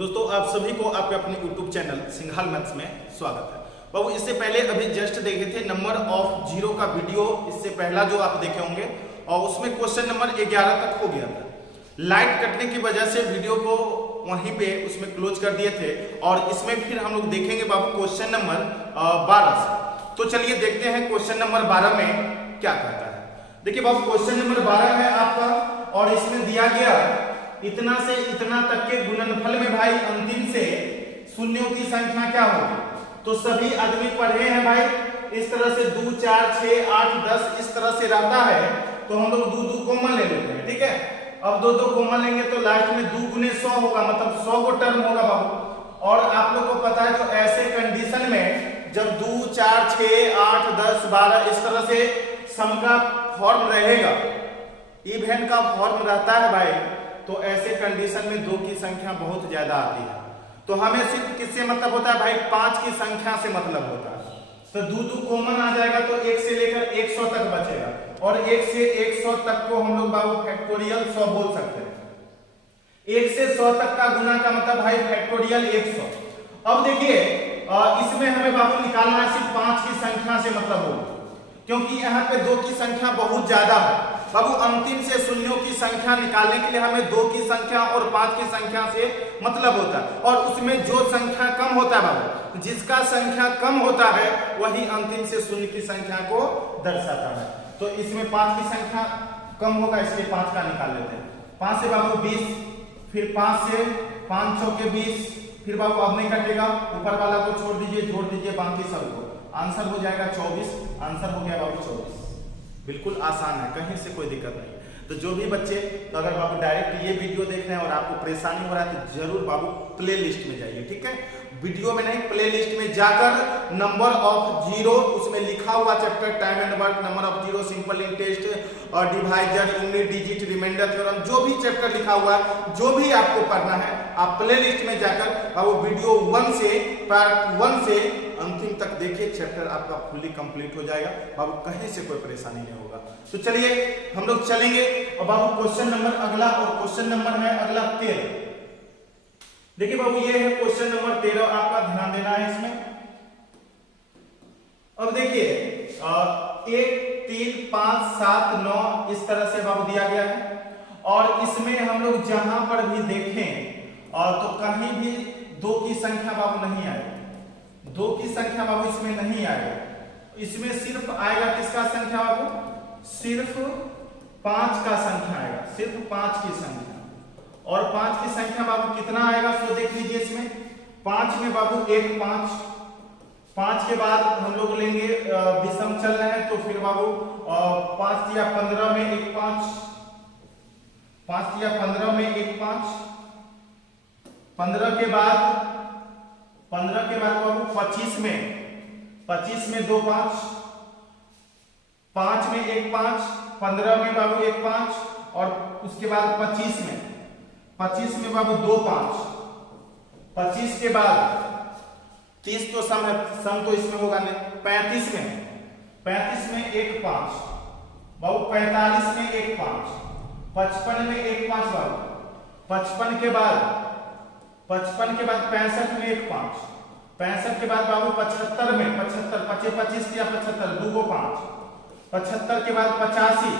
दोस्तों आप सभी को आपके अपने YouTube चैनल सिंघाल मैथ्स में स्वागत है। बाबू इससे पहले अभी जस्ट देखे थे नंबर ऑफ जीरो का वीडियो, इससे पहला जो आप देखे होंगे, और उसमें क्वेश्चन नंबर 11 तक हो गया था। लाइट कटने की वजह से वीडियो को वहीं पे उसमें क्लोज कर दिए थे, और इसमें फिर हम लोग देखेंगे बाबू क्वेश्चन नंबर 12 से। तो चलिए देखते हैं क्वेश्चन नंबर 12 में क्या कहता है। देखिए बाबू क्वेश्चन नंबर 12 है आपका, और इसमें दिया गया इतना से इतना तक के गुणनफल में भाई अंतिम से शून्यों की संख्या क्या होगी। तो सभी आदमी पढ़े हैं भाई, इस तरह से 2 4 6 8 10 इस तरह से रहता है, तो हम लोग 2 2 कॉमन ले लेते हैं, ठीक है। अब 2 2 कॉमन लेंगे तो लास्ट में 2 गुने 100 होगा, मतलब 100 को टर्म होगा बाबू। और आप लोग को पता है जो ऐसे कंडीशन में जब 2 4 6 8 10 12 इस तरह से सम का फॉर्म रहेगा, इवेंट का फॉर्म रहता है भाई, तो ऐसे कंडीशन में 2 की संख्या बहुत ज्यादा आती है। तो हमें सिर्फ किससे मतलब होता है भाई, 5 की संख्या से मतलब होता है। तो 2 2 कॉमन आ जाएगा, तो 1 से लेकर 100 तक बचेगा, और 1 से 100 तक को हम लोग बाबू फैक्टोरियल 100 बोल सकते हैं। 1 से 100 तक का गुना का मतलब भाई फैक्टोरियल 100। अब देखिए इसमें हमें बाबू निकालना है सिर्फ 5 की संख्या से मतलब होगा, क्योंकि यहाँ पे 2 की संख्या बहुत ज्यादा है बाबू। अंतिम से शून्यों की संख्या निकालने के लिए हमें 2 की संख्या और 5 की संख्या से मतलब होता है, और उसमें जो संख्या कम होता है बाबू, जिसका संख्या कम होता है वही अंतिम से शून्य की संख्या को दर्शाता है। तो इसमें 5 की संख्या कम होगा, इसलिए 5 का निकाल लेते हैं। 5 से बाबू 20, फिर 5 से 5 चौके 20, फिर बाबू अब नहीं कटेगा, ऊपर वाला को छोड़ दीजिए, जोड़ दीजिए बाकी सबको, आंसर हो जाएगा 24। आंसर हो गया बाबू 24। बिल्कुल आसान है, कहीं से कोई दिक्कत नहीं। तो जो भी बच्चे अगर बाबू डायरेक्ट ये वीडियो देख रहे हैं और आपको परेशानी हो रहा है, तो जरूर बाबू प्ले लिस्ट में जाइए, ठीक है। वीडियो में नहीं, प्ले लिस्ट में जाकर नंबर ऑफ जीरो, उसमें लिखा हुआ chapter time and work, number of zero, simple interest और divisor, unit digit, remainder theorem, जो भी चैप्टर लिखा हुआ है, जो भी आपको पढ़ना है, आप प्ले लिस्ट में जाकर बाबू वीडियो 1 से पार्ट 1 से अंतिम तक देखिए, चैप्टर आपका फुल्ली कंप्लीट हो जाएगा बाबू, कहीं से कोई परेशानी नहीं होगा। तो चलिए हम लोग चलेंगे, और बाबू क्वेश्चन नंबर अगला, और क्वेश्चन नंबर है अगला 13। देखिए बाबू ये है क्वेश्चन नंबर 13, आपका ध्यान देना है इसमें। अब देखिए 1 3 5 7 9 इस तरह से बाबू दिया गया है, और इसमें हम लोग जहां पर भी देखें तो कहीं भी 2 की संख्या बाबू नहीं आएगी। 2 की संख्या बाबू इसमें नहीं आएगा, इसमें सिर्फ आएगा किसका संख्या बाबू, सिर्फ 5 का संख्या आएगा, सिर्फ 5 की संख्या। और 5 की संख्या बाबू कितना आएगा, सो देख लीजिए इसमें 5 में बाबू 1 5, 5 के बाद हम लोग लेंगे विषम चल रहे हैं, तो फिर बाबू 5 या 15 में 1 5, 5 या 15 में 1 5, 15 के बाद बाबू 25 में 2 5, 5 में 1 5, 15 में बाबू 1 5, और उसके बाद 25 में बाबू 2 5, 25 के बाद 30 तो सम है, सम तो इसमें होगा नहीं, 35 में 1 5 बाबू, 45 में 1 5, 55 में 1 5 बाबू, 55 के बाद 65 में 1 5, 65 के बाद बाबू 75 में 25 या 75 2 को 5, 75 के बाद 85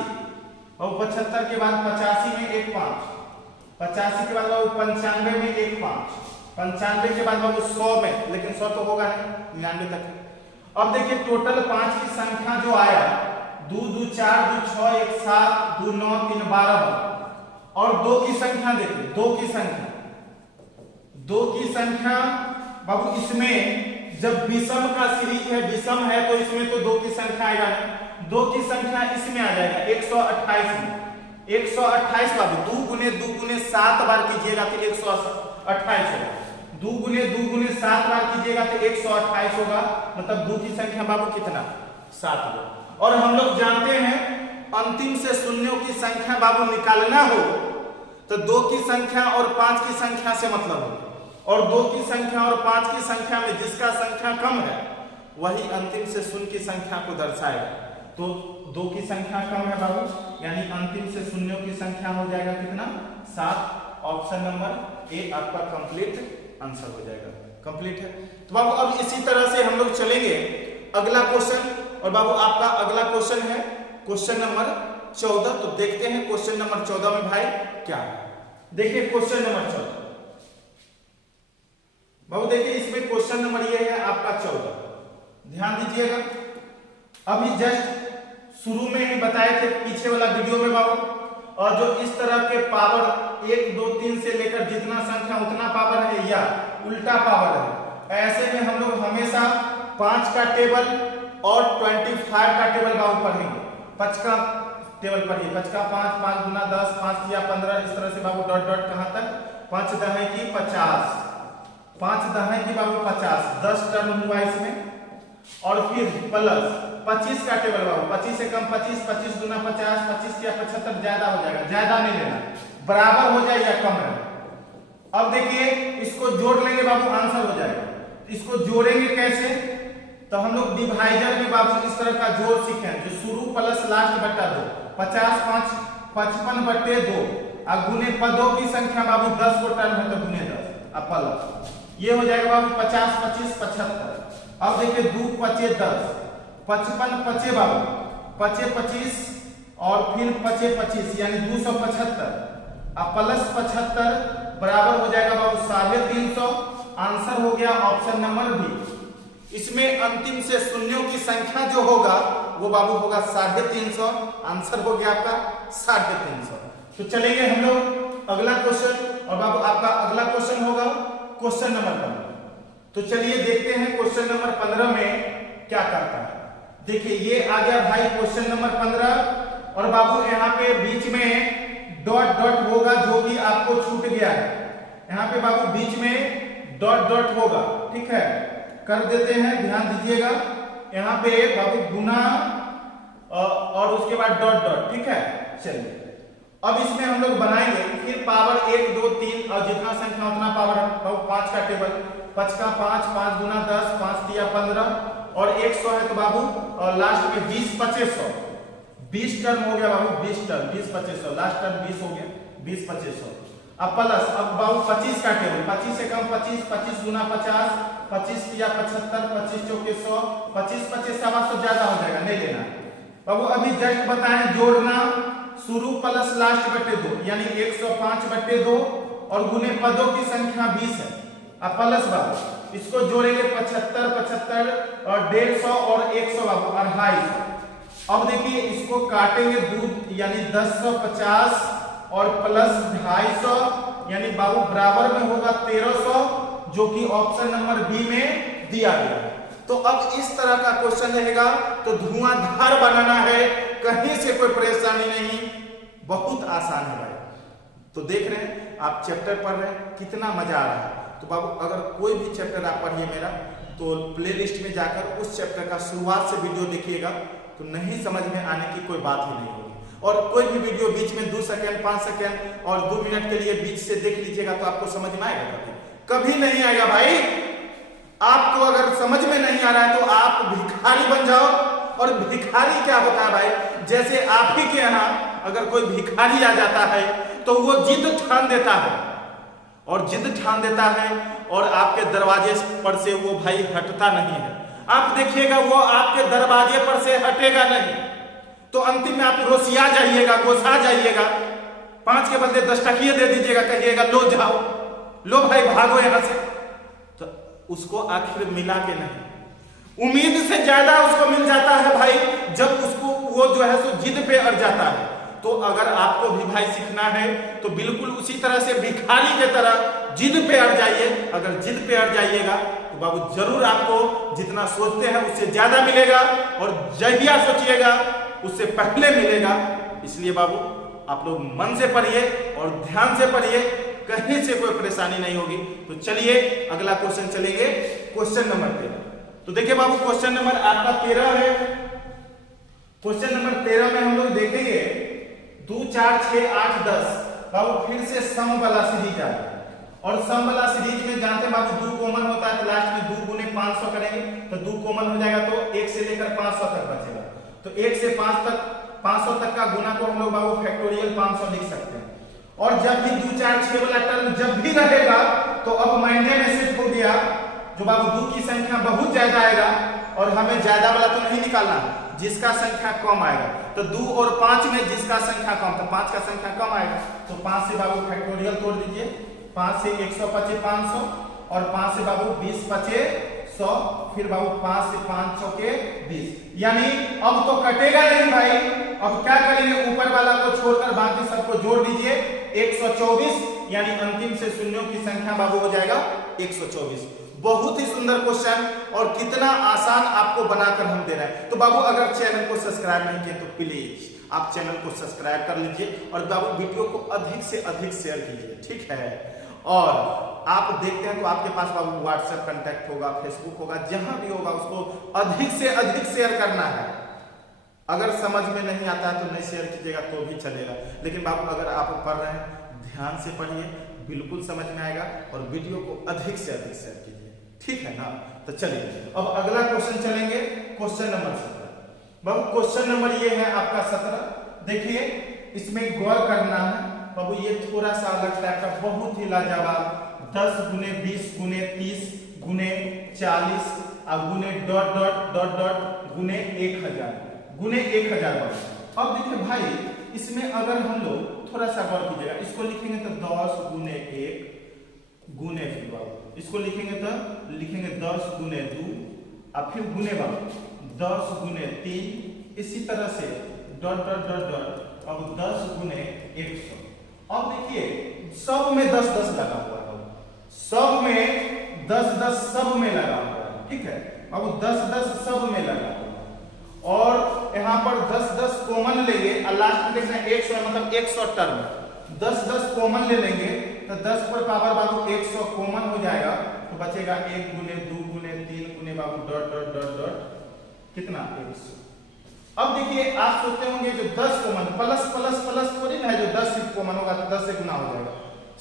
बाबू, 75 के बाद 85 में 1 5, 85 के बाद बाबू 95 में 1 5, 95 के बाद बाबू 100 में, लेकिन 100 तो होगा नहीं, 99 तक। अब देखिए टोटल 5 की संख्या जो आया 2 2 4 2 6 1 7 2 9 3 12, और 2 की संख्या देखिए, 2 की संख्या बाबू, इसमें जब विषम का सीरीज है, विषम है, तो इसमें तो 2 की संख्या आएगा, 2 की संख्या इसमें आ जाएगा 128 में, 128 बाबू 2 गुने 7 बार कीजिएगा तो 128 होगा, 2 गुने 7 बार कीजिएगा तो 128 होगा, मतलब 2 की संख्या बाबू कितना, 7 होगा। और हम लोग जानते हैं अंतिम से शून्यों की संख्या बाबू निकालना हो तो 2 की संख्या और 5 की संख्या से मतलब हो, और 2 की संख्या और 5 की संख्या में जिसका संख्या कम है वही अंतिम से शून्य की संख्या को दर्शाएगा। तो 2 की संख्या कम है बाबू, यानी अंतिम से शून्यों की संख्या हो जाएगा कितना, 7। ऑप्शन नंबर ए आपका कंप्लीट आंसर हो जाएगा। कंप्लीट है। तो बाबू अब इसी तरह से हम लोग चलेंगे अगला क्वेश्चन, और बाबू आपका अगला क्वेश्चन है क्वेश्चन नंबर 14। तो देखते हैं क्वेश्चन नंबर 14 में भाई क्या है। देखिए क्वेश्चन नंबर 14 बाबू, देखिए इसमें क्वेश्चन नंबर ये है आपका 14, ध्यान दीजिएगा। अभी जस्ट शुरू में ही बताए थे पीछे वाला वीडियो में बाबू, और जो इस तरह के पावर 1 2 3 से लेकर जितना संख्या उतना पावर है या उल्टा पावर है, ऐसे में हम लोग हमेशा 5 का टेबल और 25 का टेबल बाबू पढ़ेंगे। 5 का टेबल पढ़िए, 5 का 5, 5 गुना 10, 5 या 15, इस तरह से बाबू डॉट डॉट कहां तक, 5 दहे की 50, 5 दहे की बाबू 50, 10 टर्म हुआ इसमें। और फिर प्लस 25 का टेबल बाबू, 25 से कम 25, 25 गुना 50, 25 या 75, ज्यादा हो जाएगा, ज्यादा नहीं लेना, बराबर हो जाए या कम रहे। अब देखिए इसको जोड़ लेंगे बाबू, आंसर हो जाएगा। इसको जोड़ेंगे कैसे, तो हम लोग डिवाइजर में बाबू इस तरह का जोड़ सीखे, जो शुरू प्लस लास्ट बटा 2, 50 5 55 बटे 2, और गुने पदों की संख्या बाबू 10 को टर्म है तो गुने 10, अब प्लस ये हो जाएगा बाबू 50 25 75। अब देखिए 2 5 10, 55 5 बाबू 5 25 और फिर 5 25 यानी 275, अब प्लस 75 बराबर हो जाएगा बाबू 350। आंसर हो गया ऑप्शन नंबर बी। इसमें अंतिम से शून्यों की संख्या जो होगा वो बाबू होगा 350। आंसर हो गया आपका 350। तो चलेंगे हम लोग अगला क्वेश्चन, और बाबू आपका अगला क्वेश्चन होगा क्वेश्चन नंबर 15। तो चलिए देखते हैं क्वेश्चन नंबर 15 में क्या करता है। देखिए ये आ गया भाई क्वेश्चन नंबर 15, और बाबू यहाँ पे बीच में डॉट डॉट होगा जो कि आपको छूट गया है। यहाँ पे बाबू बीच में डॉट डॉट होगा, ठीक है, कर देते हैं, ध्यान दीजिएगा। यहाँ पे बाबू गुना और उसके बाद डॉट डॉट, ठीक है। चलिए अब इसमें हम लोग बनाएंगे फिर पावर 1 2 3 और जितना संख्या उतना पावर है। 5 का टेबल, 5 का 5, 5 गुना 10, 5 या 15 और 100 है तो बाबू और लास्ट में 20 2500, 20 टर्म हो गया बाबू, 20 टर्म, 20 2500, लास्ट टर्म 20 हो गया, 20 2500। अब प्लस, अब बाबू 25 का टेबल, 25 से कम 25, 25 गुना 50, 25 या 75, 25 चौके 100, 25 25 सवा 100 ज्यादा हो जाएगा, नहीं लेना बाबू। अभी जस्ट बताएं जोड़ना, शुरू प्लस लास्ट बटे 2 यानी 105 बटे 2 और गुने पदों की संख्या 20 है। अब प्लस बाबू इसको जोड़ेंगे 75 75 और 150 और 100 बाबू 250। अब देखिए इसको काटेंगे दूध यानी 1050 और प्लस 250 यानी बाबू बराबर में होगा 1300, जो कि ऑप्शन नंबर बी में दिया गया। तो अब इस तरह का क्वेश्चन रहेगा तो धुआंधार बनाना है, कहीं से कोई परेशानी नहीं, बहुत आसान है भाई। तो देख रहे हैं आप चैप्टर पढ़ रहे हैं, कितना मजा आ रहा है। तो बाबू अगर कोई भी चैप्टर आप पढ़िए मेरा, तो प्लेलिस्ट में जाकर उस चैप्टर का शुरुआत से वीडियो देखिएगा, तो नहीं समझ में आने की कोई बात ही नहीं होगी। और कोई भी वीडियो बीच में 2 सेकंड 5 सेकंड और 2 मिनट के लिए बीच से देख लीजिएगा तो आपको समझ में आएगा? कभी नहीं आएगा भाई। आपको अगर समझ में नहीं आ रहा है तो आप भिखारी बन जाओ। और भिखारी क्या होता है भाई, जैसे आप ही के यहाँ अगर कोई भिखारी आ जाता है तो वो जिद ठान देता है, और जिद ठान देता है और आपके दरवाजे पर से वो भाई हटता नहीं है। आप देखिएगा वो आपके दरवाजे पर से हटेगा नहीं, तो अंतिम में आप रोसिया जाइएगा, गोसा जाइएगा, 5 के बदले 10 टकिए दे दीजिएगा, कहिएगा लो जाओ, लो भाई भागो यहां से। तो उसको आखिर मिला के नहीं, उम्मीद से ज्यादा उसको मिल जाता है भाई, जब उसको वो जो है सो जिद पे अड़ जाता है। तो अगर आपको भी भाई सीखना है तो बिल्कुल उसी तरह से भिखारी के तरह जिद पे अड़ जाइए। अगर जिद पे अड़ जाइएगा तो बाबू जरूर आपको जितना सोचते हैं उससे ज्यादा मिलेगा, और जहिया सोचिएगा उससे पहले मिलेगा। इसलिए बाबू आप लोग मन से पढ़िए और ध्यान से पढ़िए, कहीं से कोई परेशानी नहीं होगी। तो चलिए अगला क्वेश्चन चलेंगे, क्वेश्चन नंबर 13। तो देखिए बाबू क्वेश्चन नंबर आपका 13 है। क्वेश्चन नंबर 13 में हम लोग देखेंगे 2 4 6 8 10 बाबू फिर से सम वाला सीरीज आ गया, और सम वाला सीरीज में जानते हैं बाबू 2 कॉमन होता है, तो लास्ट में 2 गुने 500 करेंगे तो 2 कॉमन हो जाएगा, तो 1 से लेकर 500 तक बचेगा। तो 1 से 5 तक 500 तक का गुना को हम लोग बाबू फैक्टोरियल 500 लिख सकते हैं। और जब भी 2 4 6 वाला टर्म जब भी रहेगा तो अब माइंड में सेट हो गया जो बाबू 2 की संख्या बहुत ज्यादा आएगा और हमें ज्यादा वाला तो नहीं निकालना, जिसका संख्या कम आएगा। तो 2 और 5 में जिसका संख्या कम, तो 5 का संख्या कम आएगा, तो 5 से बाबू फैक्टोरियल तोड़ दीजिए। 5 से 100 पचे 500 और 5 से बाबू 20 पचे 100, फिर बाबू 5 से 5 चौके 20। यानी अब तो कटेगा नहीं भाई, अब क्या करेंगे, ऊपर वाला को छोड़कर बाकी सबको जोड़ दीजिए 124, यानी अंतिम से शून्यों की संख्या बाबू हो जाएगा 124। बहुत ही सुंदर क्वेश्चन और कितना आसान आपको बनाकर हम दे रहे हैं। तो बाबू अगर चैनल को सब्सक्राइब नहीं किए तो प्लीज आप चैनल को सब्सक्राइब कर लीजिए और बाबू वीडियो को अधिक से अधिक शेयर कीजिए, ठीक है। और आप देखते हैं तो आपके पास बाबू व्हाट्सएप कांटेक्ट होगा, फेसबुक होगा, जहां भी होगा उसको अधिक से अधिक शेयर करना है। अगर समझ में नहीं आता है तो नहीं शेयर कीजिएगा तो भी चलेगा, लेकिन बाबू अगर आप पढ़ रहे हैं ध्यान से पढ़िए, बिल्कुल समझ में आएगा और वीडियो को अधिक से अधिक शेयर कीजिए, ठीक है ना। तो चलिए अब अगला क्वेश्चन चलेंगे, क्वेश्चन नंबर 17। बाबू क्वेश्चन नंबर ये है आपका 17। देखिए इसमें गौर करना है बाबू, ये थोड़ा सा अलग टाइप का, बहुत ही लाजवाब। 10 गुने 20 गुने 30 गुने 40 और गुने डॉट डॉट डॉट डॉट गुने 1000 गुने 1000 बाबू। अब देखिए भाई इसमें अगर हम लोग थोड़ा सा गौर कीजिएगा, इसको लिखेंगे तो 10 गुने 1 गुने, फिर बाबू इसको लिखेंगे तो लिखेंगे 10 गुने 2 और फिर गुने बाबू 10 गुने 3, इसी तरह से डॉट डॉट डॉट डॉट अब 10 गुने 100। अब देखिए सब में 10 10 लगा हुआ है, सब में 10 10 सब में लगा हुआ है, ठीक है। अब 10 10 सब में लगा हुआ है और यहाँ पर 10 10 कॉमन लेंगे और लास्ट में देखना 100 मतलब 100 टर्म, 10 10 कॉमन ले लेंगे तो 10 पर पावर बाबू 100 कॉमन हो जाएगा, तो बचेगा 1 गुने 2 गुने 3 गुने बाबू डॉट डॉट डॉट डॉट कितना 100। अब देखिए आप सोचते होंगे जो 10 कॉमन प्लस प्लस प्लस थोड़ी ना है, जो 10 सिर्फ कॉमन होगा तो 10 से गुना हो जाएगा।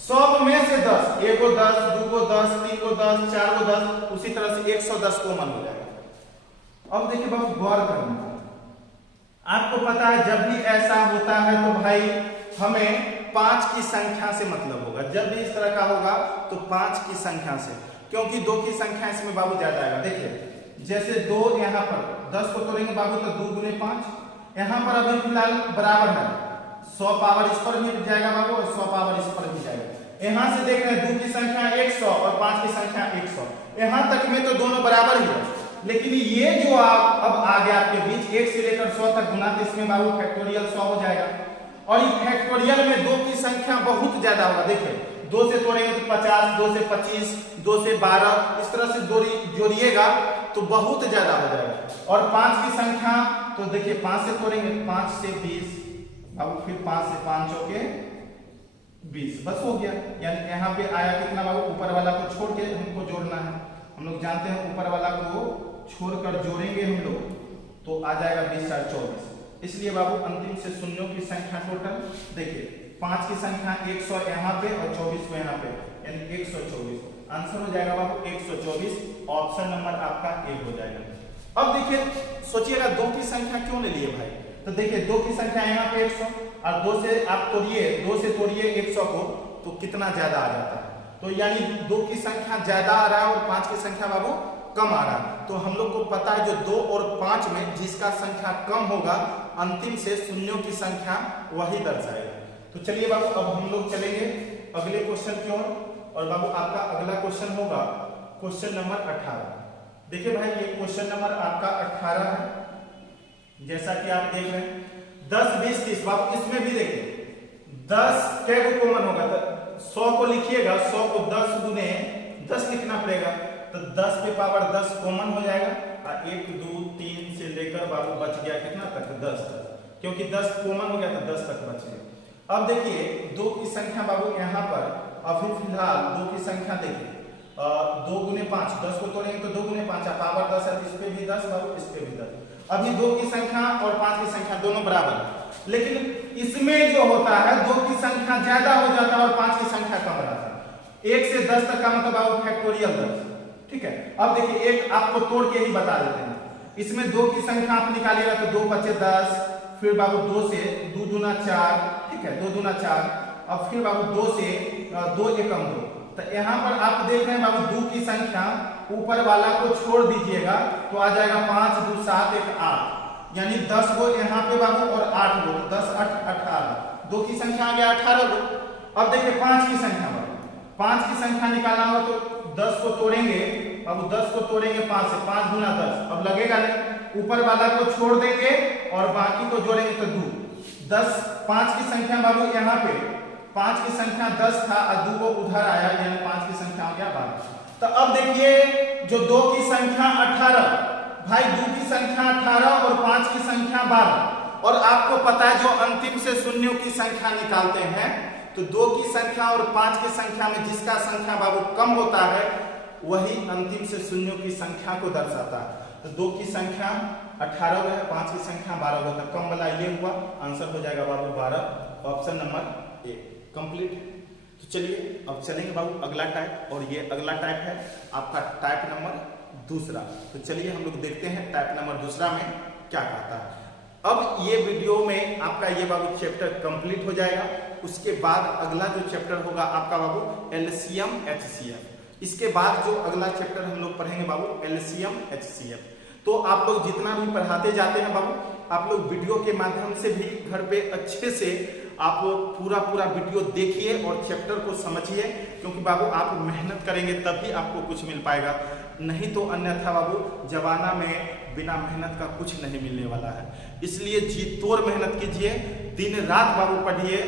सब में से 10, 1 को 10 2 को 10 3 को 10 4 को 10, उसी तरह से 110 कॉमन हो जाएगा। अब देखिए बाबू गौर करना, आपको पता है जब भी ऐसा होता है तो भाई हमें 5 की संख्या से मतलब होगा। जब भी इस तरह का होगा तो 5 की संख्या से, क्योंकि 2 की संख्या इसमें बाबू ज्यादा आएगा। देखिए जैसे 2 यहाँ पर 10 को तोड़ेंगे बाबू तो 2 गुने 5, यहाँ पर अभी फिलहाल बराबर है, 100 पावर इस पर भी जाएगा बाबू और 100 पावर इस पर भी जाएगा। यहाँ से देख रहे हैं 2 की संख्या 100 और 5 की संख्या 100, यहाँ तक में तो दोनों बराबर ही है, लेकिन ये जो आप अब आ गया आपके बीच 1 से लेकर 100 तक गुना, तो इसमें बाबू फैक्टोरियल 100 हो जाएगा। और ये फैक्टोरियल में 2 की संख्या बहुत ज्यादा होगा। देखिए 2 से तोड़ेंगे तो 50, 2 से 25, 2 से 12, इस तरह से जोड़िएगा तो बहुत ज्यादा हो जाएगा। और 5 की संख्या तो देखिए 5 से तोड़ेंगे 5 से 20, अब फिर 5 से 5 चौके 20, बस हो गया। यानी यहाँ पे आया कितना बाबू, ऊपर वाला को छोड़ के हमको जोड़ना है। हम लोग जानते हैं ऊपर वाला को छोड़कर जोड़ेंगे हम लोग तो आ जाएगा 20 और 24। इसलिए बाबू अंतिम से शून्यों की संख्या टोटल देखिए 5 की संख्या 100 यहाँ पे और 24 को यहाँ पे, यानी 124। आंसर हो जाएगा बाबू 124, ऑप्शन नंबर आपका ए हो जाएगा। अब देखिए सोचिएगा 2 की संख्या क्यों ले लिए भाई, तो देखिए 2 की संख्या यहाँ पे 100 और 2 से आप तोड़िए, 2 से तोड़िए 100 को तो कितना ज्यादा आ जाता है, तो यानी 2 की संख्या ज्यादा आ रहा है और 5 की संख्या बाबू कम आ रहा है। तो हम लोग को पता है जो 2 और 5 में जिसका संख्या कम होगा अंतिम से शून्यों की संख्या वही दर्शाएगा। तो चलिए बाबू अब हम लोग चलेंगे अगले क्वेश्चन की ओर और बाबू आपका अगला क्वेश्चन होगा क्वेश्चन नंबर 18। देखिए भाई ये क्वेश्चन नंबर आपका 18 है, जैसा कि आप देख रहे हैं 10 20 30। बाबू इसमें भी देखिए 10 क्या को कॉमन होगा, तो 100 को लिखिएगा, 100 को 10 गुने 10 लिखना पड़ेगा, तो 10 पे पावर 10 कॉमन हो जाएगा और 1 2 3 से लेकर बाबू बच गया कितना तक, 10 तक, क्योंकि 10 कॉमन हो गया तो 10 तक बच गया। अब देखिए 2 की संख्या बाबू यहाँ पर अभी फिलहाल 2 की संख्या देखिए 2 गुने 5, 10 को तोड़ेंगे तो 2 गुने 5 पावर 10 है, इस पे भी 10 बाबू इस पे भी 10। अभी 2 की संख्या और 5 की संख्या दोनों बराबर है, लेकिन इसमें जो होता है 2 की संख्या ज्यादा हो जाता है और 5 की संख्या कम रहता है। 1 से 10 तक का मतलब बाबू फैक्टोरियल 10, ठीक है। अब देखिए एक आपको तोड़ के ही बता देते हैं, इसमें 2 की संख्या आप निकालिएगा तो 2 बचे 10, फिर बाबू 2 से 2 दूना 4, ठीक है, 2 दूना 4 और फिर बाबू 2 से 2 एकम 2। तो यहाँ पर आप देख रहे हैं बाबू 2 की संख्या ऊपर वाला को छोड़ दीजिएगा तो आ जाएगा 5 2 7 1 8, यानी 10 गो यहाँ पे बाबू और 8 गो, 10 8 18, 2 की संख्या आ गया 18 गो। अब देखिए 5 की संख्या बाबू, 5 की संख्या निकालना हो तो 10 को तोड़ेंगे बाबू, 10 को तोड़ेंगे 5 से, 5 गुना 10, अब लगेगा नहीं, ऊपर वाला को छोड़ देंगे और बाकी को जोड़ेंगे तो 2 10। 5 की संख्या बाबू यहाँ पे 5 की संख्या 10 था और 2 को उधर आया, यानी 5 की संख्या हो गया 12। तो अब देखिए जो 2 की संख्या 18, भाई 2 की संख्या 18 और 5 की संख्या 12, और आपको पता है जो अंतिम से शून्यों की संख्या निकालते हैं तो 2 की संख्या और 5 की संख्या में जिसका संख्या बाबू कम होता है वही अंतिम से शून्यों की संख्या को दर्शाता है। तो 2 की संख्या 18 है, 5 की संख्या 12 है, तो कम वाला ये हुआ, आंसर हो जाएगा बाबू 12, ऑप्शन नंबर ए कंप्लीट। तो चलिए अब चलेंगे बाबू अगला टाइप, और ये अगला टाइप है आपका टाइप नंबर दूसरा। तो चलिए हम लोग देखते हैं टाइप नंबर दूसरा में क्या कहता है। अब ये वीडियो में आपका ये बाबू चैप्टर कंप्लीट हो जाएगा, उसके बाद अगला जो चैप्टर होगा आपका बाबू एलसीएम एचसीएफ। इसके बाद जो अगला चैप्टर हम लोग पढ़ेंगे बाबू एलसीएम एचसीएफ। तो आप लोग जितना भी पढ़ाते जाते हैं बाबू, आप लोग वीडियो के माध्यम से भी घर पे अच्छे से आप पूरा वीडियो देखिए और चैप्टर को समझिए, क्योंकि बाबू आप मेहनत करेंगे तभी आपको कुछ मिल पाएगा, नहीं तो अन्यथा बाबू जमाना में बिना मेहनत का कुछ नहीं मिलने वाला है। इसलिए जी तोड़ मेहनत कीजिए, दिन रात बाबू पढ़िए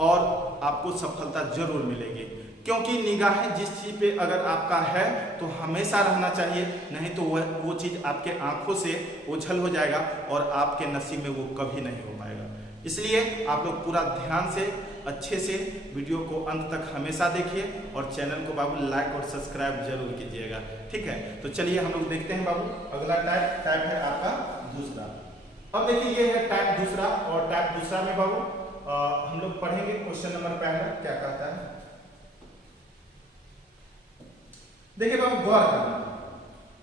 और आपको सफलता जरूर मिलेगी, क्योंकि निगाहें जिस चीज पे अगर आपका है तो हमेशा रहना चाहिए, नहीं तो वो चीज आपके आंखों से ओझल हो जाएगा और आपके नसीब में वो कभी नहीं हो पाएगा। इसलिए आप लोग पूरा ध्यान से अच्छे से वीडियो को अंत तक हमेशा देखिए और चैनल को बाबू लाइक और सब्सक्राइब जरूर कीजिएगा, ठीक है। तो चलिए हम लोग देखते हैं बाबू अगला टाइप है आपका दूसरा। अब देखिए ये है टाइप दूसरा, और टाइप दूसरा में बाबू हम लोग पढ़ेंगे क्वेश्चन नंबर पहला क्या कहता है। देखिए बाबू गौर करना,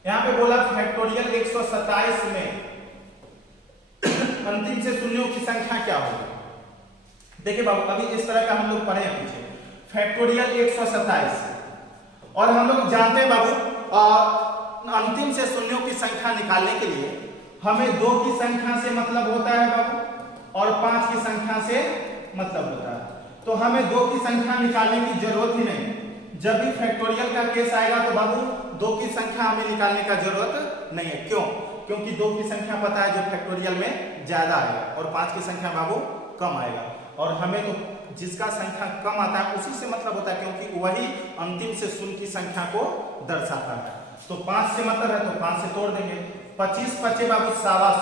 यहाँ पे बोला फैक्टोरियल 127 में अंतिम से शून्यों की संख्या क्या होगी। देखिए बाबू अभी इस तरह का हम लोग पढ़े हैं पीछे फैक्टोरियल 127, और हम लोग जानते हैं बाबू अंतिम से शून्यों की संख्या निकालने के लिए हमें 2 की संख्या से मतलब होता है बाबू और 5 की संख्या से मतलब होता है। तो हमें 2 की संख्या निकालने की जरूरत ही नहीं, जब भी फैक्टोरियल का केस आएगा तो बाबू 2 की संख्या हमें निकालने का जरूरत नहीं है। क्यों? क्योंकि 2 की संख्या पता है जो फैक्टोरियल में ज्यादा आएगा और 5 की संख्या बाबू कम आएगा, और हमें तो जिसका संख्या कम आता है उसी से मतलब होता है, क्योंकि वही अंतिम से शून्य की संख्या को दर्शाता है। तो 5 से मतलब है तो 5 से तोड़ देंगे, 25 पचे बाबू 125,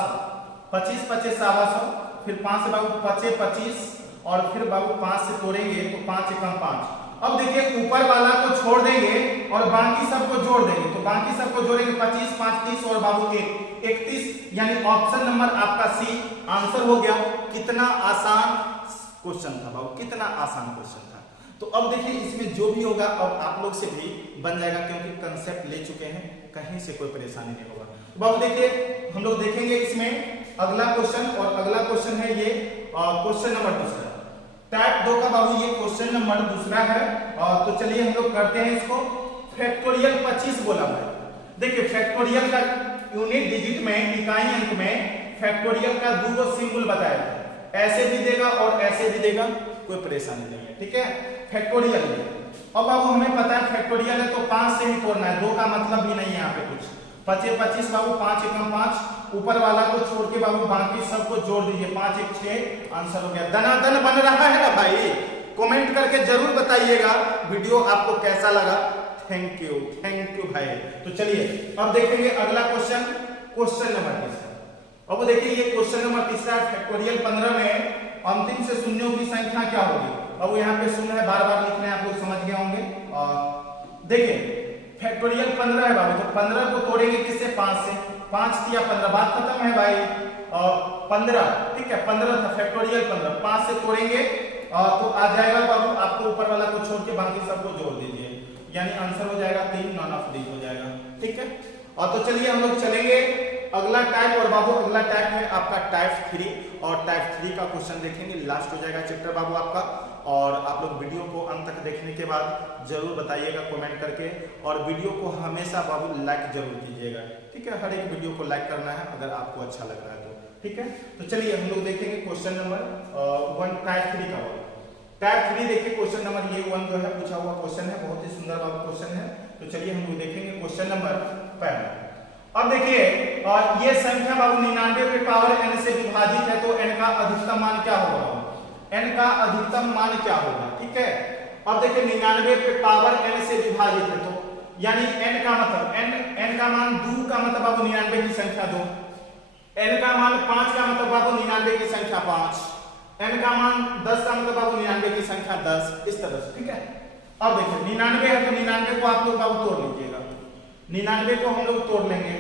25 पचे 125, फिर 5 से बाबू 5 25, और फिर बाबू 5 से तोड़ेंगे तो 5 एकम 5। अब देखिए ऊपर वाला को छोड़ देंगे और बाकी सबको जोड़ देंगे, तो बाकी सबको जोड़ेंगे 25 5 30 और बाबू 1 31, यानी ऑप्शन नंबर आपका सी आंसर हो गया। कितना आसान क्वेश्चन था बाबू, कितना आसान क्वेश्चन था। तो अब देखिए इसमें जो भी होगा अब आप लोग से भी बन जाएगा, क्योंकि कंसेप्ट ले चुके हैं, कहीं से कोई परेशानी नहीं होगा। तो बाबू देखिए हम लोग देखेंगे इसमें अगला क्वेश्चन, और अगला क्वेश्चन है ये क्वेश्चन नंबर दूसरा टाइप 2 का बाबू ये क्वेश्चन नंबर दूसरा है। तो चलिए हम लोग करते हैं इसको। फैक्टोरियल 25 बोला भाई, देखिए फैक्टोरियल का यूनिट डिजिट में इकाई अंक में फैक्टोरियल का 2 सिंबल बताया है, ऐसे भी देगा और ऐसे भी देगा, कोई परेशानी नहीं है, ठीक है। फैक्टोरियल अब बाबू हमें पता है फैक्टोरियल है तो 5 से ही तोड़ना है, 2 का मतलब ही नहीं है यहाँ पे कुछ। 25 25 बाबू 5 एकम 5, ऊपर वाला को छोड़ के बाबू बाकी सबको जोड़ दीजिए, 5 1 6, आंसर हो गया। दनादन बन रहा है ना भाई, कमेंट करके जरूर बताइएगा वीडियो आपको कैसा लगा। थैंक यू भाई। तो चलिए अब देखेंगे अगला क्वेश्चन, क्वेश्चन नंबर तीसरा। अब देखिए ये क्वेश्चन नंबर तीसरा फैक्टोरियल 15 में अंतिम से शून्यों की संख्या क्या होगी। अब यहाँ पे शून्य है, बार बार लिखना है, आप लोग समझ गए होंगे। देखिए फैक्टोरियल 15 है बाबू, तो 15 को तोड़ेंगे किससे 5 से, 5 किया 15, बात खत्म है भाई। 15 ठीक है, 15 था फैक्टोरियल 15, 5 से तोड़ेंगे तो आ जाएगा बाबू आपको ऊपर वाला को छोड़ के बाकी सबको जोड़ दीजिए, यानी आंसर हो जाएगा 3, नॉन ऑफ डी हो जाएगा, ठीक है। और तो चलिए हम लोग चलेंगे अगला टाइप, और बाबू अगला टाइप है आपका टाइप 3, और टाइप 3 का क्वेश्चन देखेंगे, लास्ट हो जाएगा चैप्टर बाबू आपका। और आप लोग वीडियो को अंत तक देखने के बाद जरूर बताइएगा कमेंट करके, और वीडियो को हमेशा बाबू लाइक जरूर कीजिएगा, ठीक है। हर एक वीडियो को लाइक करना है अगर आपको अच्छा लग रहा है तो, ठीक है। तो चलिए हम लोग देखेंगे क्वेश्चन नंबर 1 टाइप 3 का बाबू। टाइप 3 देखिए क्वेश्चन नंबर ये 1 जो है पूछा हुआ क्वेश्चन है, बहुत ही सुंदर बाबू क्वेश्चन है। तो चलिए हम लोग देखेंगे क्वेश्चन नंबर पहला। अब देखिए ये संख्या बाबू 99 पे पावर n से विभाजित है, तो n का अधिकतम मान क्या होगा, n का अधिकतम मान क्या होगा, ठीक है। अब देखिए 99 पे पावर n से विभाजित है, तो यानी n का मतलब n का मान 2 का मतलब बाबू 99 की संख्या 2, n का मान 5 का मतलब बाबू 99 की संख्या 5, n का मान 10 का मतलब बाबू 99 की संख्या 10, इस तरह से, ठीक है। अब देखिए 99 है तो 99 को आप लोग बाबू तोड़ लीजिएगा, 99 को हम लोग तोड़ लेंगे,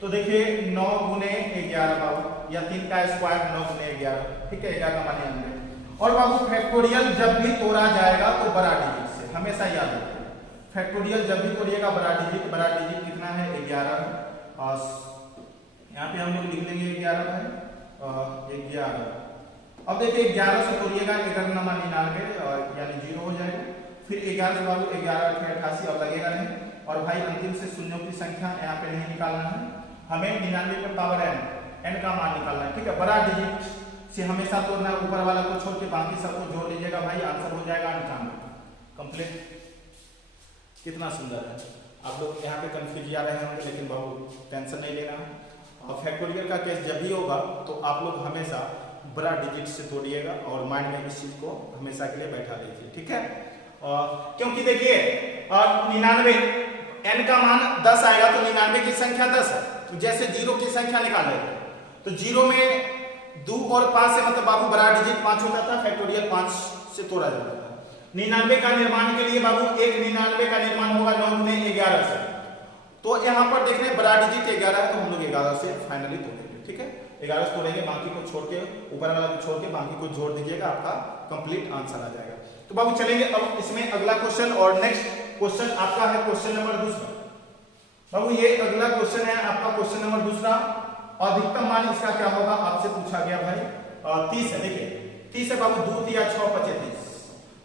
तो देखिए 9 गुने 11 बाबू, या 3 का स्क्वायर 9 गुने 11, ठीक है, 11 का मान 99। और बाबू फैक्टोरियल जब भी तोड़ा जाएगा तो बड़ा डिजिट से, हमेशा याद रखिए, फैक्टोरियल जब भी तोड़िएगा बड़ा डिजिट कितना है 11, और यहाँ पे हम लोग लिख लेंगे 11 है 11। अब देखिए 11 से तोड़िएगा 11 नमा 99 यानी 0 हो जाएगा, फिर 11 से बाबू 11 88 और लगेगा नहीं, और भाई अंतिम से शून्यों की संख्या यहाँ पे नहीं निकालना है, हमें 99 पे पावर n का मान निकालना है, ठीक है। बड़ा डिजिट से हमेशा तोड़ना है, ऊपर वाला को छोड़ के बाकी सबको जोड़ लीजिएगा भाई, आंसर हो जाएगा 98 कंप्लीट। कितना सुंदर है, आप लोग यहाँ पे कंफ्यूज आ रहे होंगे, लेकिन बाबू टेंशन नहीं लेना है। और फैक्टोरियल का केस जब भी होगा तो आप लोग हमेशा बड़ा डिजिट से तोड़िएगा, और माइंड में इस चीज को हमेशा के लिए बैठा दीजिए, ठीक है। क्योंकि देखिए 99 n का मान 10 आएगा तो 99 की संख्या 10 है, तो जैसे 0 की संख्या निकाल लेते हैं, तो 0 में 2 और 5 से मतलब बाबू बड़ा डिजिट 5 होता था, फैक्टोरियल 5 से तोड़ा जाता था। 99 का निर्माण के लिए बाबू एक 99 का निर्माण होगा 9 गुने 11 से, तो यहाँ पर देख रहे हैं बड़ा डिजिट 11 है, तो हम लोग 11 से फाइनली तोड़ेंगे, ठीक है। 11 से तोड़ेंगे, बाकी को छोड़ के, ऊपर वाला को छोड़ के बाकी को जोड़ दीजिएगा, आपका कंप्लीट आंसर आ जाएगा। तो बाबू चलेंगे अब इसमें अगला क्वेश्चन, और नेक्स्ट क्वेश्चन आपका है क्वेश्चन नंबर 2। बाबू ये अगला क्वेश्चन है आपका क्वेश्चन नंबर 2, अधिकतम मान इसका क्या होगा आपसे पूछा गया भाई। 30 है, देखिए 30 है बाबू, 2 या 6 25 30,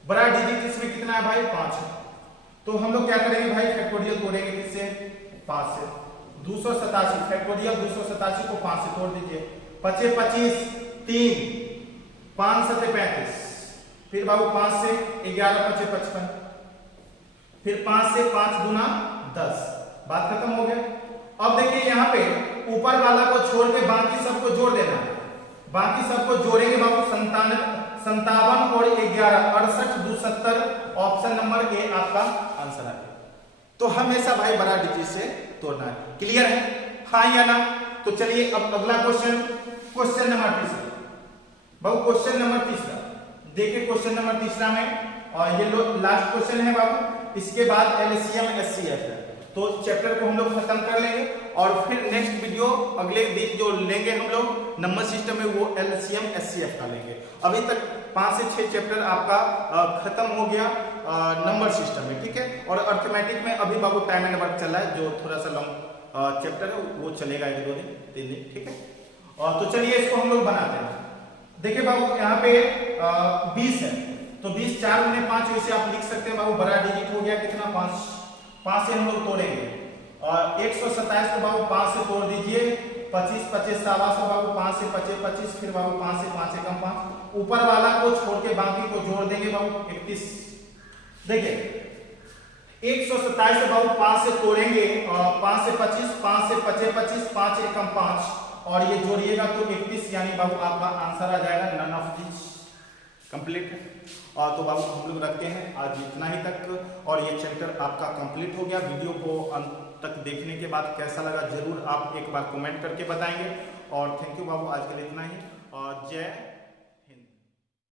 बड़ा डिजिट इसमें कितना है भाई 5 है, तो हम लोग क्या करेंगे भाई फैक्टोरियल तोड़ेंगे किससे 5 से, 287 फैक्टोरियल 287 को 5 से तोड़ दीजिए, 25 25 3 5 7 35, फिर बाबू 5 से 11 25 55, फिर 5 से 5 गुना 10, बात खत्म हो गया। अब देखिए यहाँ पे ऊपर वाला को छोड़ के बाकी सबको जोड़ देना है, बाकी सबको जोड़ेंगे बाबू 57 और 11 68 270, ऑप्शन नंबर ए आपका आंसर है। तो हमेशा भाई बड़ा डिजिट से तोड़ना है, क्लियर है हाँ या ना। तो चलिए अब अगला क्वेश्चन, क्वेश्चन नंबर 3 बाबू, क्वेश्चन नंबर 3 देखिए, क्वेश्चन नंबर 3 में और ये लास्ट क्वेश्चन है बाबू, इसके बाद एलसीएम एचसीएफ है, तो चैप्टर को हम लोग खत्म कर लेंगे, और फिर नेक्स्ट वीडियो अगले दिन जो लेंगे हम लोग नंबर सिस्टम में, वो एलसीएम एचसीएफ का लेंगे। अभी तक 5 से 6 चैप्टर आपका खत्म हो गया नंबर सिस्टम में, ठीक है। और अर्थमेटिक में अभी बाबू टाइम एंड वर्क चल रहा है, जो थोड़ा सा लॉन्ग चैप्टर है वो चलेगा 1-2 दिन 3 दिन, ठीक है। तो चलिए इसको हम लोग बनाते हैं। देखिए बाबू यहाँ पे 20 है, तो 20 4 गुने 5 वैसे आप लिख सकते हैं बाबू, बड़ा डिजिट हो गया कितना 5 से हम लोग तोड़ेंगे, और 127 को बाबू 5 से तोड़ दीजिए, 25 25 सवा सौ बाबू, 5 से 25 25, फिर बाबू 5 से 5 एकम 5, ऊपर वाला को छोड़ के बाकी को जोड़ देंगे बाबू 31। देखिए 127 से बाबू 5 से तोड़ेंगे, 5 से 25 5 से 25 25 5 एकम 5, और ये जोड़िएगा तो 31, यानी बाबू आपका आंसर आ जाएगा नन ऑफ दिस कंप्लीट है। तो बाबू हम लोग रखते हैं आज इतना ही तक, और ये चैप्टर आपका कंप्लीट हो गया। वीडियो को अंत तक देखने के बाद कैसा लगा जरूर आप एक बार कमेंट करके बताएंगे, और थैंक यू बाबू, आज के लिए इतना ही, और जय